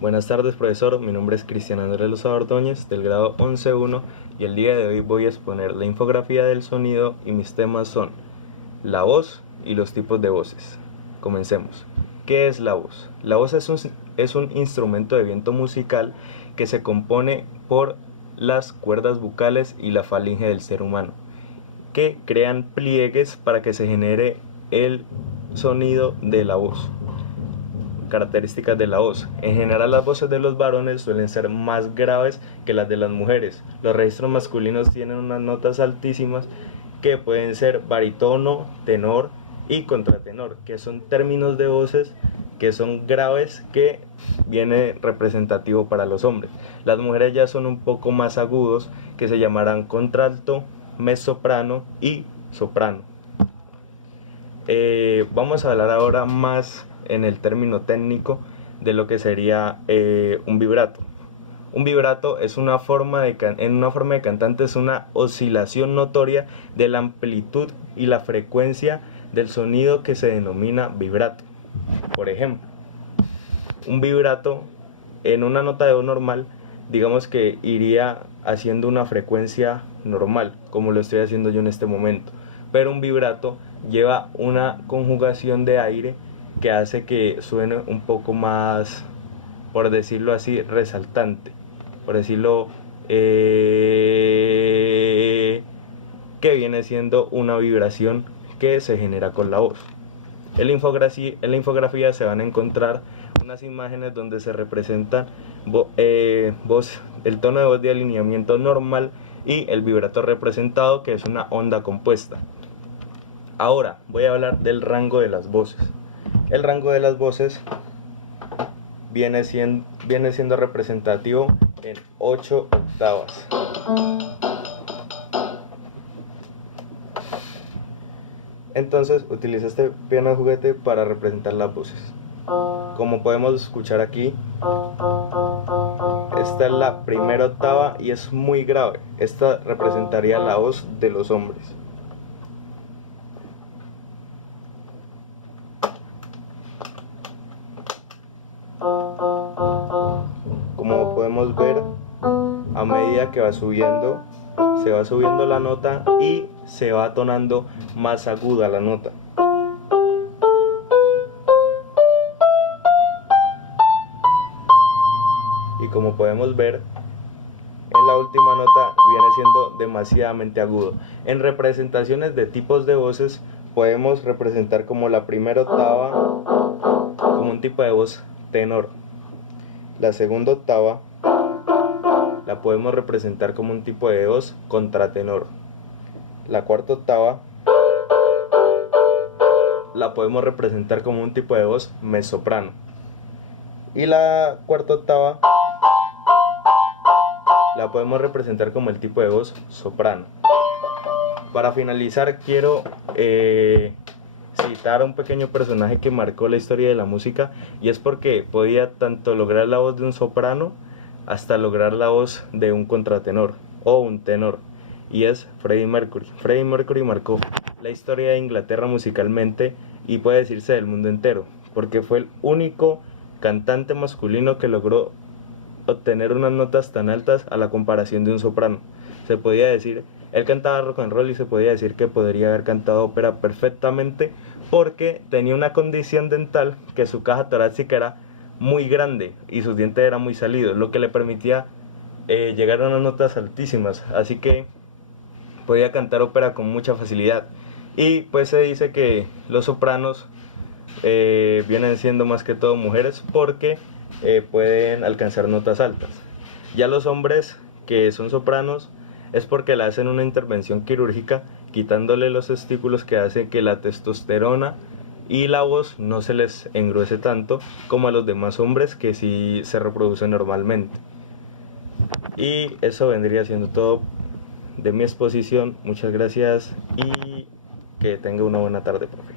Buenas tardes, profesor. Mi nombre es Cristian Andrés Lozada Ordóñez, del grado 11.1, y el día de hoy voy a exponer la infografía del sonido y mis temas son la voz y los tipos de voces. Comencemos. ¿Qué es la voz? La voz es un instrumento de viento musical que se compone por las cuerdas vocales y la faringe del ser humano, que crean pliegues para que se genere el sonido de la voz. Características de la voz. En general, las voces de los varones suelen ser más graves que las de las mujeres. Los registros masculinos tienen unas notas altísimas que pueden ser barítono, tenor y contratenor, que son términos de voces que son graves, que viene representativo para los hombres. Las mujeres ya son un poco más agudos, que se llamarán contralto, mezzosoprano y soprano. Vamos a hablar ahora más en el término técnico de lo que sería un vibrato. Un vibrato es una forma de cantante, es una oscilación notoria de la amplitud y la frecuencia del sonido que se denomina vibrato. Por ejemplo, un vibrato en una nota de voz normal, digamos que iría haciendo una frecuencia normal, como lo estoy haciendo yo en este momento. Pero un vibrato lleva una conjugación de aire que hace que suene un poco más, por decirlo así, resaltante, por decirlo, que viene siendo una vibración que se genera con la voz. En la infografía se van a encontrar unas imágenes donde se representan el tono de voz de alineamiento normal y el vibrato representado, que es una onda compuesta. Ahora voy a hablar del rango de las voces. El rango de las voces viene siendo representativo en 8 octavas. Entonces utiliza este piano de juguete para representar las voces. Como podemos escuchar aquí, esta es la primera octava y es muy grave. Esta representaría la voz de los hombres. Como podemos ver, a medida que se va subiendo la nota y se va tonando más aguda la nota. Y como podemos ver, en la última nota viene siendo demasiadamente agudo. En representaciones de tipos de voces podemos representar como la primera octava como un tipo de voz tenor. La segunda octava la podemos representar como un tipo de voz contratenor. La cuarta octava la podemos representar como un tipo de voz mezzosoprano. Y la cuarta octava la podemos representar como el tipo de voz soprano. Para finalizar, quiero citar a un pequeño personaje que marcó la historia de la música, y es porque podía tanto lograr la voz de un soprano hasta lograr la voz de un contratenor o un tenor, y es Freddie Mercury. Freddie Mercury marcó la historia de Inglaterra musicalmente y puede decirse del mundo entero, porque fue el único cantante masculino que logró obtener unas notas tan altas a la comparación de un soprano. Se podía decir, él cantaba rock and roll y se podía decir que podría haber cantado ópera perfectamente, porque tenía una condición dental que su caja torácica era muy grande y sus dientes eran muy salidos, lo que le permitía llegar a unas notas altísimas, así que podía cantar ópera con mucha facilidad. Y pues se dice que los sopranos vienen siendo más que todo mujeres, porque pueden alcanzar notas altas. Ya los hombres que son sopranos es porque le hacen una intervención quirúrgica quitándole los testículos, que hace que la testosterona y la voz no se les engruese tanto como a los demás hombres que sí se reproducen normalmente. Y eso vendría siendo todo de mi exposición. Muchas gracias y que tenga una buena tarde, profe.